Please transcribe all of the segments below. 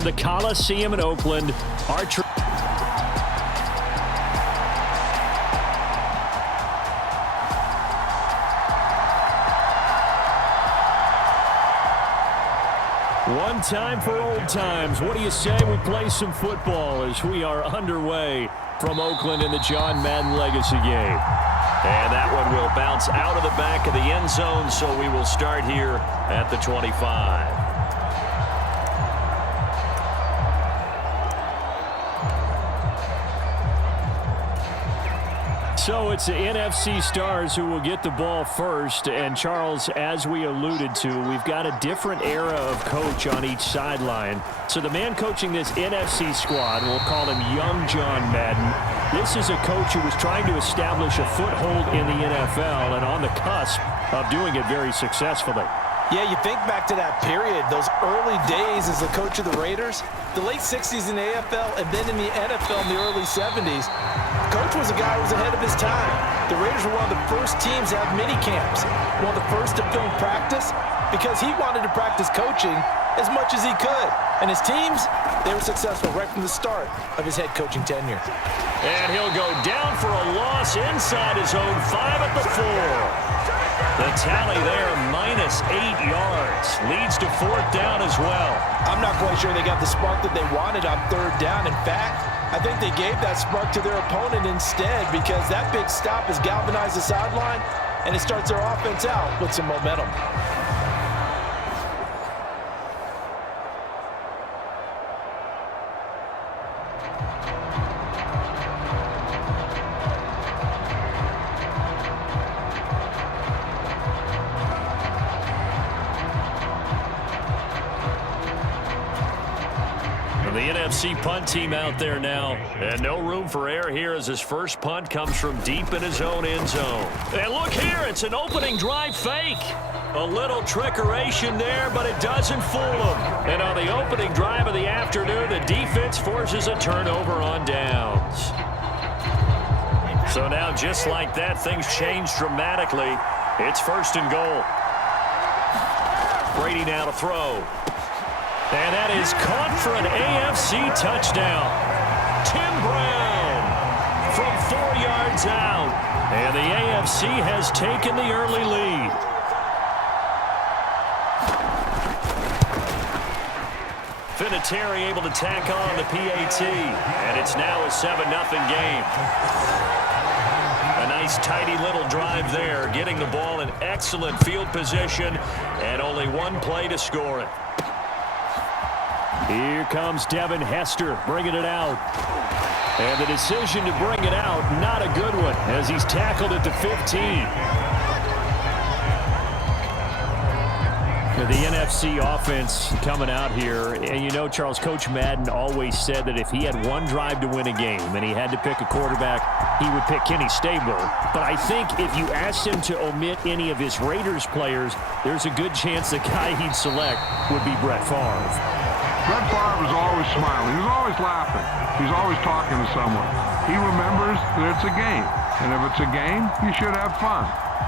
The Coliseum in Oakland. One time for old times. What do you say we play some football as we are underway from Oakland in the John Madden Legacy game? And that one will bounce out of the back of the end zone, so we will start here at the 25. So it's the NFC stars who will get the ball first. And, Charles, as we alluded to, we've got a different era of coach on each sideline. So the man coaching this NFC squad, we'll call him Young John Madden. This is a coach who was trying to establish a foothold in the NFL and on the cusp of doing it very successfully. Yeah, you think back to that period, those early days as the coach of the Raiders, the late 60s in the AFL and then in the NFL in the early 70s. Coach was a guy who was ahead of his time. The Raiders were one of the first teams to have mini camps, one of the first to film practice, because he wanted to practice coaching as much as he could. And his teams, they were successful right from the start of his head coaching tenure. And he'll go down for a loss inside his own 5 at the 4. The tally there, -8 yards. Leads to 4th down as well. I'm not quite sure they got the spark that they wanted on 3rd down. In fact, I think they gave that spark to their opponent instead, because that big stop has galvanized the sideline, and it starts their offense out with some momentum. The NFC punt team out there now. And no room for error here as his first punt comes from deep in his own end zone. And look here, it's an opening drive fake. A little trickeration there, but it doesn't fool him. And on the opening drive of the afternoon, the defense forces a turnover on downs. So now, just like that, things change dramatically. It's 1st and goal. Brady now to throw. And that is caught for an AFC touchdown. Tim Brown from 4 yards out. And the AFC has taken the early lead. Vinatieri able to tack on the PAT. And it's now a 7-0 game. A nice tidy little drive there, getting the ball in excellent field position, and only one play to score it. Here comes Devin Hester bringing it out. And the decision to bring it out, not a good one, as he's tackled at the 15. The NFC offense coming out here. And you know, Charles, Coach Madden always said that if he had one drive to win a game and he had to pick a quarterback, he would pick Kenny Stabler. But I think if you asked him to omit any of his Raiders players, there's a good chance the guy he'd select would be Brett Favre. Brett Favre is always smiling. He's always laughing. He's always talking to someone. He remembers that it's a game. And if it's a game, you should have fun.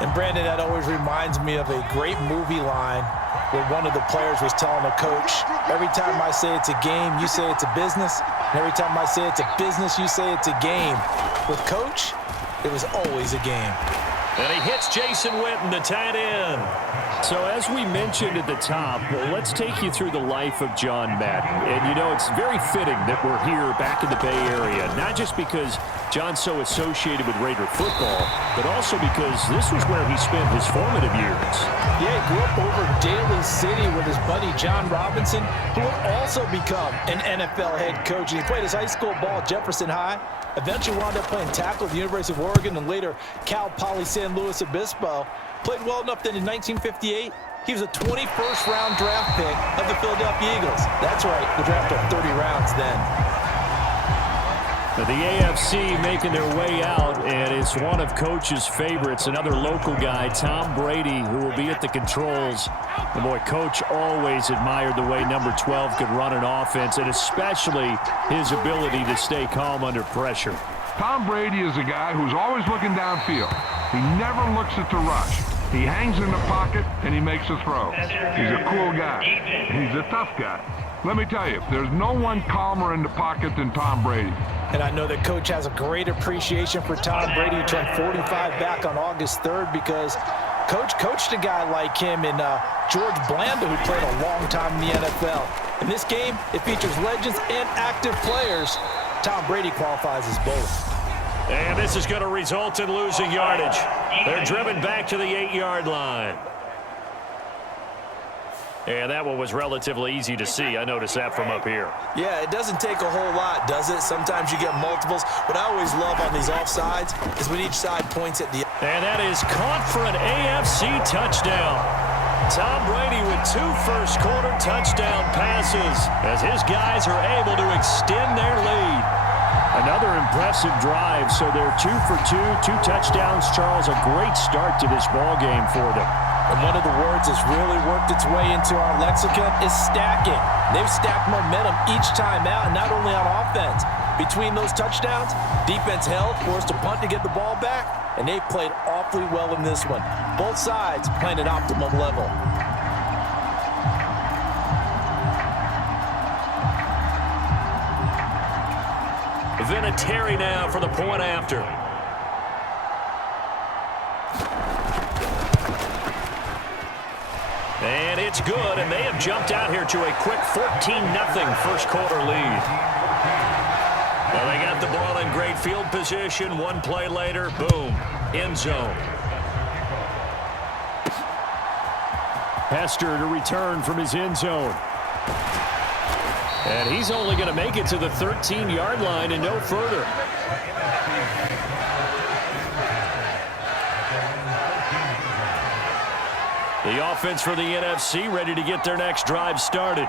And, Brandon, that always reminds me of a great movie line where one of the players was telling a coach, every time I say it's a game, you say it's a business. And every time I say it's a business, you say it's a game. With Coach, it was always a game. And he hits Jason Witten, the tight end. So as we mentioned at the top, let's take you through the life of John Madden. And, you know, it's very fitting that we're here back in the Bay Area, not just because John's so associated with Raider football, but also because this was where he spent his formative years. Yeah, he grew up over Daly City with his buddy John Robinson, who would also become an NFL head coach. He played his high school ball at Jefferson High, eventually wound up playing tackle at the University of Oregon, and later Cal Poly San Luis Obispo. Played well enough that in 1958, he was a 21st round draft pick of the Philadelphia Eagles. That's right, the draft of 30 rounds then. The AFC making their way out, and it's one of Coach's favorites, another local guy, Tom Brady, who will be at the controls. And boy, Coach always admired the way number 12 could run an offense, and especially his ability to stay calm under pressure. Tom Brady is a guy who's always looking downfield. He never looks at the rush. He hangs in the pocket, and he makes a throw. He's a cool guy. He's a tough guy. Let me tell you, there's no one calmer in the pocket than Tom Brady. And I know that Coach has a great appreciation for Tom Brady, who turned 45 back on August 3rd, because Coach coached a guy like him in George Blanda, who played a long time in the NFL. In this game, it features legends and active players. Tom Brady qualifies as both. And this is going to result in losing yardage. They're driven back to the 8-yard line. And that one was relatively easy to see. I noticed that from up here. Yeah, it doesn't take a whole lot, does it? Sometimes you get multiples. What I always love on these offsides is when each side points at the... And that is caught for an AFC touchdown. Tom Brady with 2 first-quarter touchdown passes as his guys are able to extend their lead. Another impressive drive, so they're 2 for 2, 2 touchdowns. Charles, a great start to this ball game for them. And one of the words that's really worked its way into our lexicon is stacking. They've stacked momentum each time out, and not only on offense. Between those touchdowns, defense held, forced a punt to get the ball back, and they played awfully well in this one. Both sides playing at optimum level. Vinatieri now for the point after. And it's good, and they have jumped out here to a quick 14-0 first-quarter lead. Well, they got the ball in great field position. One play later, boom, end zone. Hester to return from his end zone. And he's only going to make it to the 13-yard line and no further. The offense for the NFC ready to get their next drive started.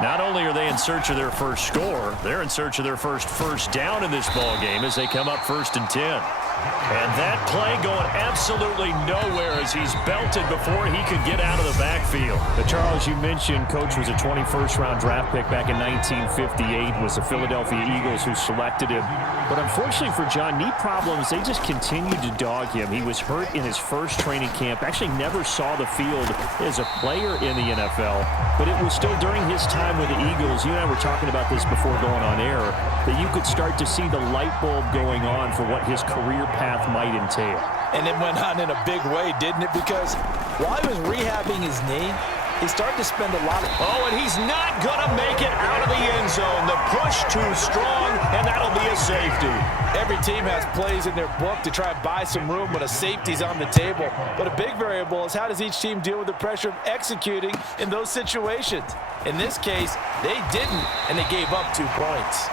Not only are they in search of their first score, they're in search of their first down in this ball game as they come up 1st and 10. And that play going absolutely nowhere as he's belted before he could get out of the backfield. Charles, you mentioned Coach was a 21st-round draft pick back in 1958. It was the Philadelphia Eagles who selected him. But unfortunately for John, knee problems, they just continued to dog him. He was hurt in his first training camp, actually never saw the field as a player in the NFL. But it was still during his time with the Eagles, you and I were talking about this before going on air, that you could start to see the light bulb going on for what his career path might entail. And it went on in a big way, didn't it? Because while he was rehabbing his knee, he started to spend a lot of... Oh, and he's not going to make it out of the end zone. The push too strong, and that'll be a safety. Every team has plays in their book to try and buy some room when a safety's on the table. But a big variable is how does each team deal with the pressure of executing in those situations? In this case, they didn't, and they gave up 2 points.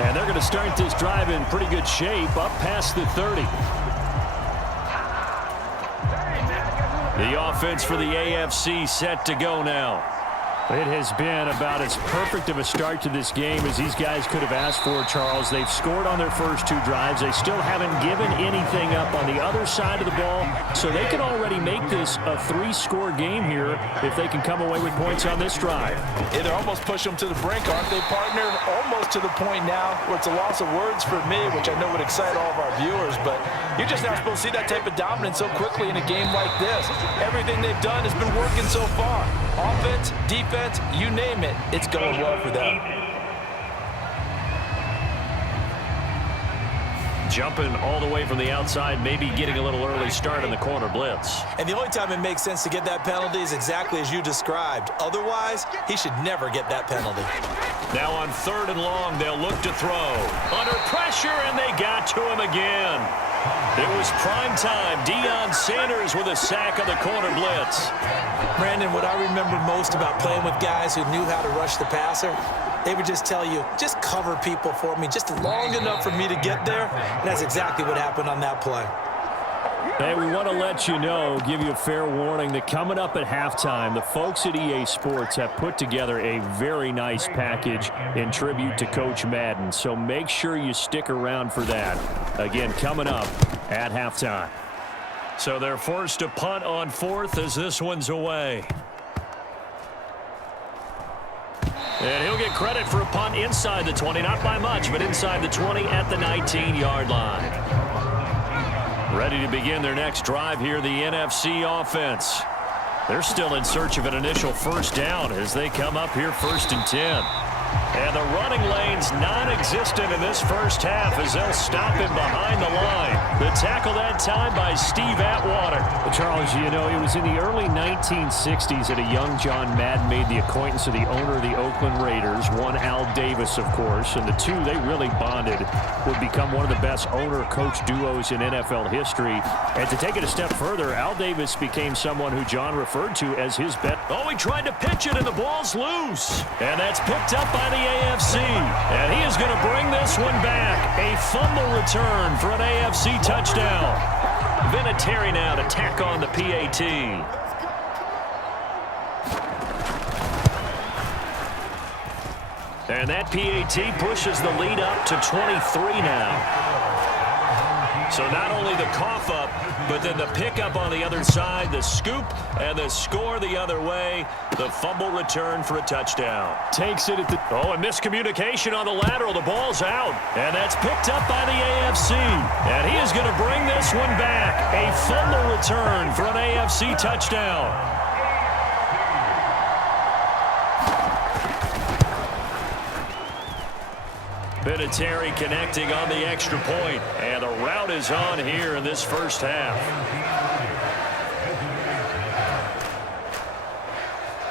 And they're going to start this drive in pretty good shape, up past the 30. The offense for the AFC set to go now. It has been about as perfect of a start to this game as these guys could have asked for, Charles. They've scored on their first 2 drives. They still haven't given anything up on the other side of the ball, so they can already make this a 3-score game here if they can come away with points on this drive. Yeah, they're almost pushing them to the brink, aren't they, partner? Almost to the point now where it's a loss of words for me, which I know would excite all of our viewers, but you're just not supposed to see that type of dominance so quickly in a game like this. Everything they've done has been working so far. Offense, defense, you name it, it's going well for them. Jumping all the way from the outside, maybe getting a little early start in the corner blitz. And the only time it makes sense to get that penalty is exactly as you described. Otherwise, he should never get that penalty. Now on 3rd and long, they'll look to throw. Under pressure, and they got to him again. It was prime time. Deion Sanders with a sack of the corner blitz. Brandon, what I remember most about playing with guys who knew how to rush the passer, they would just tell you, just cover people for me, just long enough for me to get there. And that's exactly what happened on that play. Hey, we want to let you know, give you a fair warning that coming up at halftime, the folks at EA Sports have put together a very nice package in tribute to Coach Madden. So make sure you stick around for that. Again, coming up at halftime. So they're forced to punt on 4th as this one's away. And he'll get credit for a punt inside the 20, not by much, but inside the 20 at the 19-yard line. Ready to begin their next drive here, the NFC offense. They're still in search of an initial first down as they come up here 1st and 10. And the running lane's non-existent in this first half as they'll stop him behind the line. The tackle that time by Steve Atwater. Well, Charles, you know, it was in the early 1960s that a young John Madden made the acquaintance of the owner of the Oakland Raiders, one Al Davis, of course, and the two, they really bonded, would become one of the best owner-coach duos in NFL history. And to take it a step further, Al Davis became someone who John referred to as his bet. Oh, he tried to pitch it, and the ball's loose. And that's picked up by the AFC. And he is going to bring this one back. A fumble return for an AFC touchdown. Vinatieri now to tack on the PAT. And that PAT pushes the lead up to 23 now. So not only the cough up, but then the pickup on the other side, the scoop, and the score the other way. The fumble return for a touchdown. Takes it at the... Oh, and miscommunication on the lateral. The ball's out. And that's picked up by the AFC. And he is going to bring this one back. A fumble return for an AFC touchdown. Vinatieri connecting on the extra point. And the route is on here in this first half.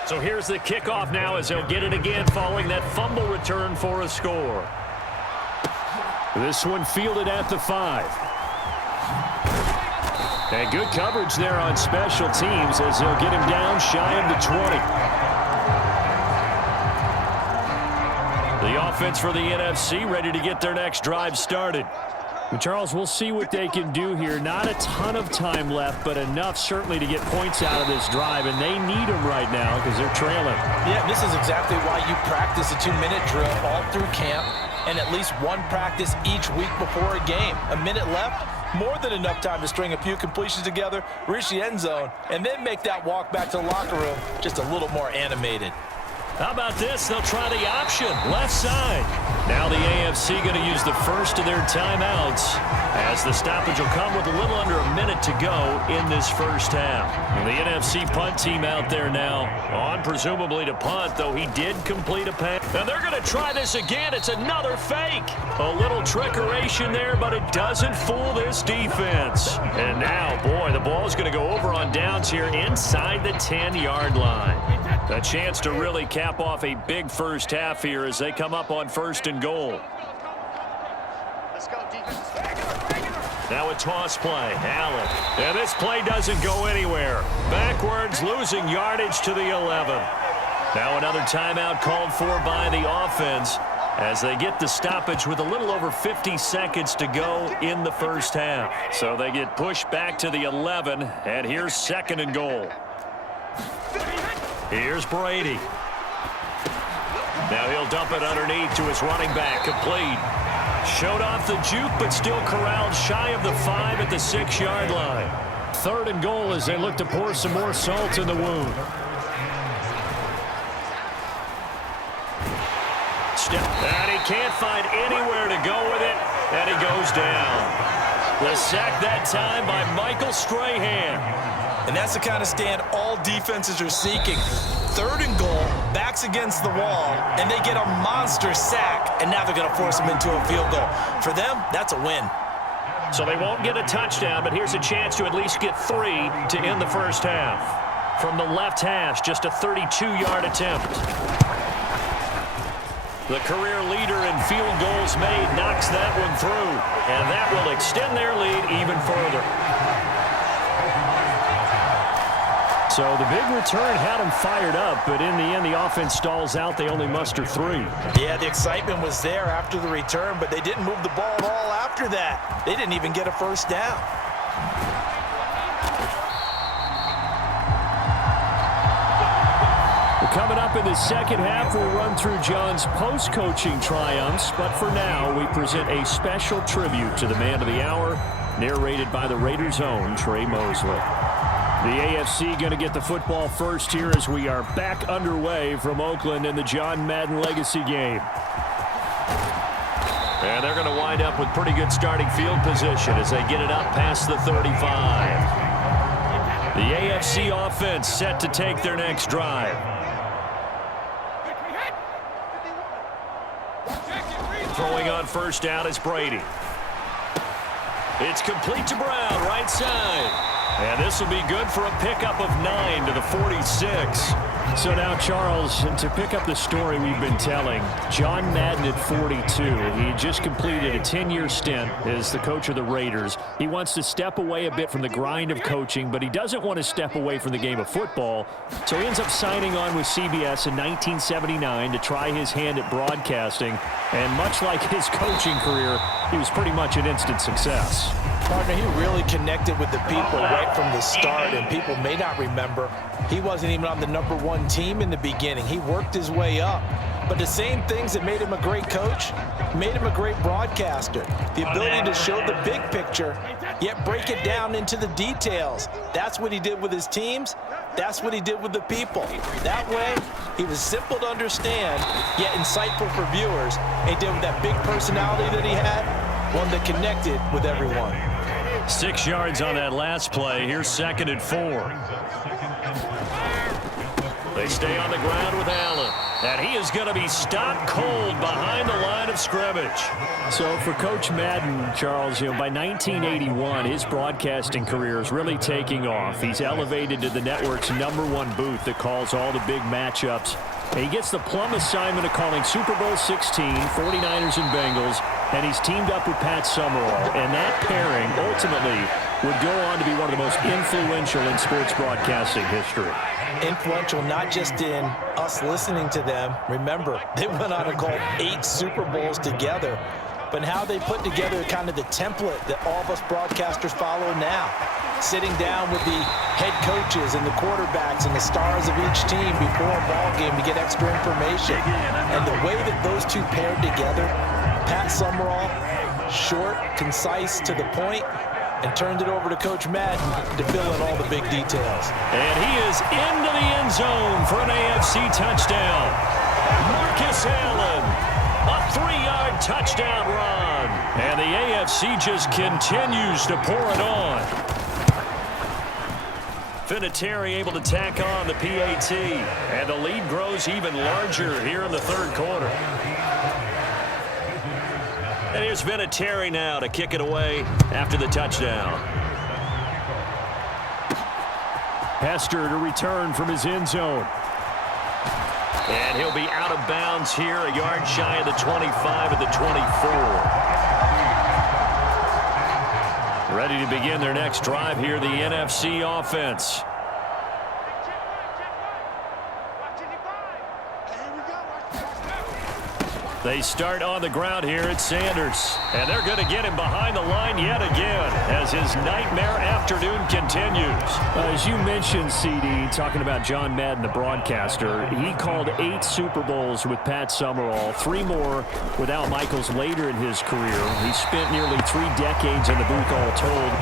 So here's the kickoff now as they'll get it again following that fumble return for a score. This one fielded at the 5. And good coverage there on special teams as they'll get him down shy of the 20. The offense for the NFC ready to get their next drive started. Well, Charles, we'll see what they can do here. Not a ton of time left, but enough certainly to get points out of this drive, and they need them right now because they're trailing. Yeah, this is exactly why you practice a 2-minute drill all through camp and at least one practice each week before a game. A minute left, more than enough time to string a few completions together, reach the end zone, and then make that walk back to the locker room just a little more animated. How about this? They'll try the option, left side. Now the AFC going to use the first of their timeouts as the stoppage will come with a little under a minute to go in this first half. And the NFC punt team out there now on presumably to punt, though he did complete a pass. And they're going to try this again. It's another fake. A little trickeration there, but it doesn't fool this defense. And now, boy, the ball's going to go over on downs here inside the 10-yard line. A chance to really cap off a big first half here as they come up on 1st and goal. Now a toss play. Allen. And this play doesn't go anywhere. Backwards, losing yardage to the 11. Now another timeout called for by the offense as they get the stoppage with a little over 50 seconds to go in the first half. So they get pushed back to the 11, and here's 2nd and goal. Here's Brady. Now he'll dump it underneath to his running back. Complete. Showed off the juke, but still corralled shy of the 5 at the 6-yard line. 3rd and goal as they look to pour some more salt in the wound. And he can't find anywhere to go with it, and he goes down. The sack that time by Michael Strahan. And that's the kind of stand all defenses are seeking. 3rd and goal, backs against the wall, and they get a monster sack, and now they're going to force them into a field goal. For them, that's a win. So they won't get a touchdown, but here's a chance to at least get 3 to end the first half. From the left hash, just a 32-yard attempt. The career leader in field goals made knocks that one through, and that will extend their lead even further. So the big return had them fired up, but in the end, the offense stalls out. They only muster 3. Yeah, the excitement was there after the return, but they didn't move the ball at all after that. They didn't even get a first down. Coming up in the second half, we'll run through John's post-coaching triumphs. But for now, we present a special tribute to the man of the hour, narrated by the Raiders' own Trey Mosley. The AFC going to get the football first here as we are back underway from Oakland in the John Madden Legacy game. And they're going to wind up with pretty good starting field position as they get it up past the 35. The AFC offense set to take their next drive. Throwing on first down is Brady. It's complete to Brown, right side. And this will be good for a pickup of 9 to the 46. So now, Charles, to pick up the story we've been telling, John Madden at 42. He just completed a 10-year stint as the coach of the Raiders. He wants to step away a bit from the grind of coaching, but he doesn't want to step away from the game of football. So he ends up signing on with CBS in 1979 to try his hand at broadcasting. And much like his coaching career, he was pretty much an instant success. Partner, he really connected with the people right from the start, and people may not remember, he wasn't even on the #1 team in the beginning. He worked his way up. But the same things that made him a great coach made him a great broadcaster. The ability to show the big picture, yet break it down into the details. That's what he did with his teams. That's what he did with the people. That way, he was simple to understand, yet insightful for viewers. And he did with that big personality that he had, one that connected with everyone. 6 yards on that last play. Here's 2nd and 4. They stay on the ground with Allen. And he is going to be stopped cold behind the line of scrimmage. So for Coach Madden, Charles, by 1981, his broadcasting career is really taking off. He's elevated to the network's #1 booth that calls all the big matchups. And he gets the plum assignment of calling Super Bowl 16, 49ers and Bengals, and he's teamed up with Pat Summerall. And that pairing ultimately would go on to be one of the most influential in sports broadcasting history. Influential not just in us listening to them. Remember, they went on to call 8 Super Bowls together, but how they put together kind of the template that all of us broadcasters follow now. Sitting down with the head coaches and the quarterbacks and the stars of each team before a ball game to get extra information. And the way that those two paired together, Pat Summerall, short, concise, to the point, and turned it over to Coach Madden to fill in all the big details. And he is into the end zone for an AFC touchdown. Marcus Allen, a 3-yard touchdown run. And the AFC just continues to pour it on. Vinatieri able to tack on the PAT. And the lead grows even larger here in the 3rd quarter. And here's Vinatieri now to kick it away after the touchdown. Hester to return from his end zone. And he'll be out of bounds here, a yard shy of the 25 at the 24. Ready to begin their next drive here, the NFC offense. They start on the ground here at Sanders. And they're going to get him behind the line yet again as his nightmare afternoon continues. As you mentioned, CD, talking about John Madden, the broadcaster, he called 8 Super Bowls with Pat Summerall, 3 more without Michaels later in his career. He spent nearly 3 decades in the booth all told.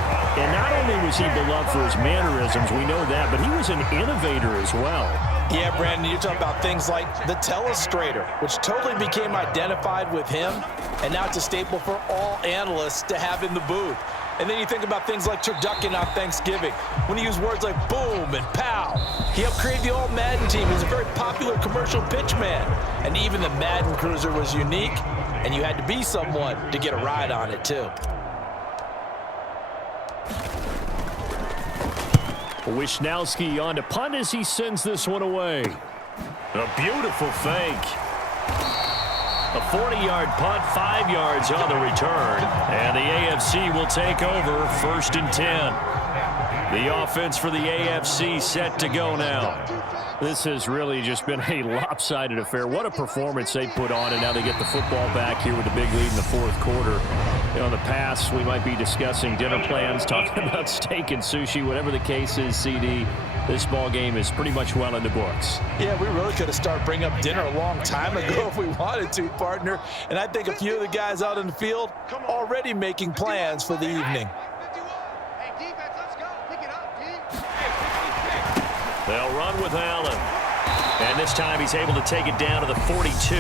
And not only was he beloved for his mannerisms, we know that, but he was an innovator as well. Yeah, Brandon, you're talking about things like the telestrator, which totally became identified with him, and now it's a staple for all analysts to have in the booth. And then you think about things like turducken on Thanksgiving, when he used words like boom and pow. He helped create the All-Madden team. He was a very popular commercial pitch man. And even the Madden Cruiser was unique, and you had to be someone to get a ride on it, too. Wisnowski on to punt as he sends this one away. A beautiful fake. A 40-yard punt, 5 yards on the return. And the AFC will take over 1st and 10. The offense for the AFC set to go now. This has really just been a lopsided affair. What a performance they put on, and now they get the football back here with a big lead in the 4th quarter. In the past, we might be discussing dinner plans, talking about steak and sushi, whatever the case is, CD. This ball game is pretty much well in the books. Yeah, we really could have started bringing up dinner a long time ago if we wanted to, partner. And I think a few of the guys out in the field already making plans for the evening. They'll run with Allen. And this time he's able to take it down to the 42.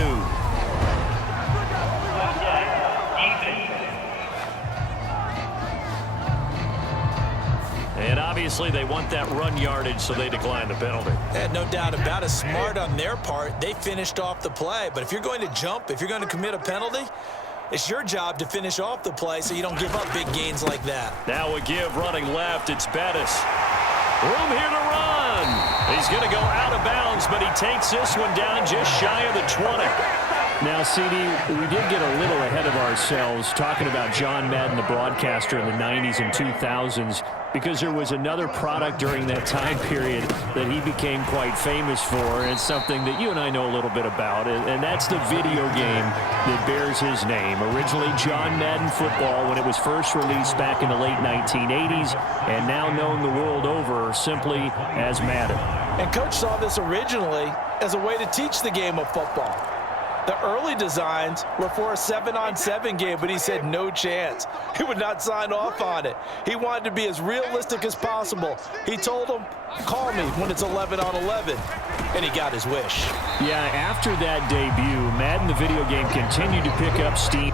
And obviously obviously they want that run yardage, so they decline the penalty. No doubt about it. Smart on their part. They finished off the play. But if you're going to jump, if you're going to commit a penalty, it's your job to finish off the play so you don't give up big gains like that. Now a give running left. It's Bettis. Room here to run. He's going to go out of bounds, but he takes this one down just shy of the 20. Now, CD, we did get a little ahead of ourselves talking about John Madden, the broadcaster in the 90s and 2000s, because there was another product during that time period that he became quite famous for, and it's something that you and I know a little bit about, and that's the video game that bears his name. Originally John Madden Football when it was first released back in the late 1980s, and now known the world over simply as Madden. And Coach saw this originally as a way to teach the game of football. The early designs were for a 7-on-7 game, but he said no chance. He would not sign off on it. He wanted to be as realistic as possible. He told him, call me when it's 11-on-11, and he got his wish. Yeah, after that debut, Madden the video game continued to pick up steam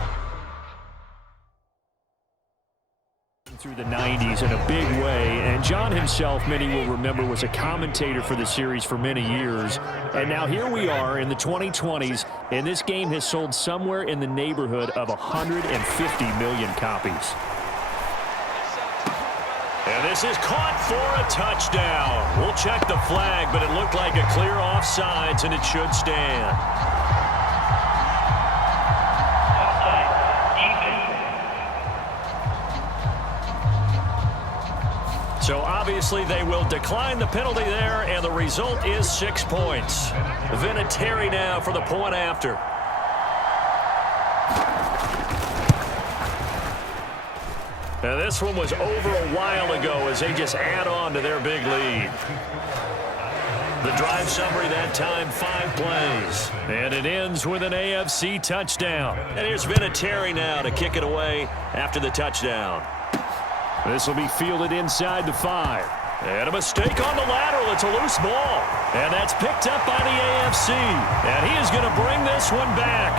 through the 90s in a big way, and John himself, many will remember, was a commentator for the series for many years. And now here we are in the 2020s, and this game has sold somewhere in the neighborhood of 150 million copies. And this is caught for a touchdown. We'll check the flag, but it looked like a clear offsides, and it should stand. So obviously they will decline the penalty there, and the result is 6 points. Vinatieri now for the point after. And this one was over a while ago as they just add on to their big lead. The drive summary that time, 5 plays. And it ends with an AFC touchdown. And here's Vinatieri now to kick it away after the touchdown. This will be fielded inside the 5. And a mistake on the lateral. It's a loose ball. And that's picked up by the AFC. And he is going to bring this one back.